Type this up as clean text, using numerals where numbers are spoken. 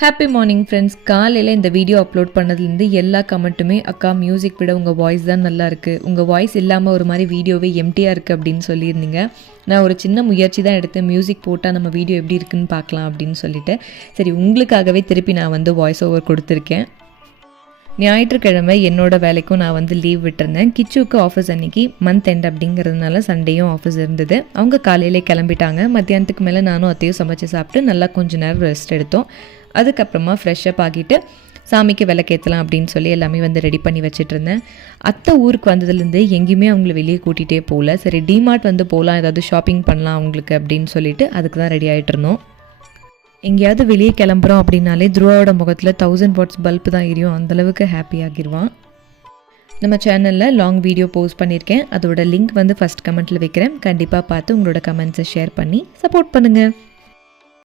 Happy morning friends. காலையில் இந்த video upload பண்ணதுலேருந்து எல்லா கமெண்ட்டுமே அக்கா மியூசிக் விட உங்கள் வாய்ஸ் தான் நல்லா இருக்குது, உங்கள் வாய்ஸ் இல்லாமல் ஒரு மாதிரி வீடியோவே எம்டியாக இருக்குது அப்படின்னு சொல்லியிருந்தீங்க. நான் ஒரு சின்ன முயற்சி தான் எடுத்து மியூசிக் போட்டால் நம்ம வீடியோ எப்படி இருக்குன்னு பார்க்கலாம் அப்படின்னு சொல்லிட்டு சரி உங்களுக்காகவே திருப்பி நான் வாய்ஸ் ஓவர் கொடுத்துருக்கேன். ஞாயிற்றுக்கிழமை என்னோடய வேலைக்கும் நான் லீவ் விட்டுருந்தேன். கிச்சுவுக்கு ஆஃபீஸ் அன்றைக்கி மந்த் எண்ட் அப்படிங்கிறதுனால சண்டேயும் ஆஃபீஸ் இருந்தது. அவங்க காலையிலே கிளம்பிட்டாங்க. மத்தியானத்துக்கு மேலே நானும் அத்தையும் சமைச்சு சாப்பிட்டு நல்லா கொஞ்சம் நேரம் ரெஸ்ட் எடுத்தோம். அதுக்கப்புறமா ஃப்ரெஷ்ஷப் ஆகிட்டு சாமிக்கு விளக்கேற்றலாம் அப்படின்னு சொல்லி எல்லாமே ரெடி பண்ணி வச்சுட்டு இருந்தேன். அத்தை ஊருக்கு வந்ததுலேருந்து எங்கேயுமே அவங்கள வெளியே கூட்டிகிட்டே போகல. சரி டிமார்ட் போகலாம், ஏதாவது ஷாப்பிங் பண்ணலாம் அவங்களுக்கு அப்படின்னு சொல்லிட்டு அதுக்கு தான் ரெடி ஆகிட்டு இருந்தோம். எங்கேயாவது வெளியே கிளம்புறோம் அப்படின்னாலே துருவாவோட முகத்தில் 1000 வாட்ஸ் பல்ப் தான் எரியும், அந்தளவுக்கு ஹாப்பி ஆகிடுவான். நம்ம சேனலில் லாங் வீடியோ போஸ்ட் பண்ணியிருக்கேன், அதோட லிங்க் ஃபஸ்ட் கமெண்ட்டில் வைக்கிறேன். கண்டிப்பாக பார்த்து உங்களோட கமெண்ட்ஸை ஷேர் பண்ணி சப்போர்ட் பண்ணுங்கள்.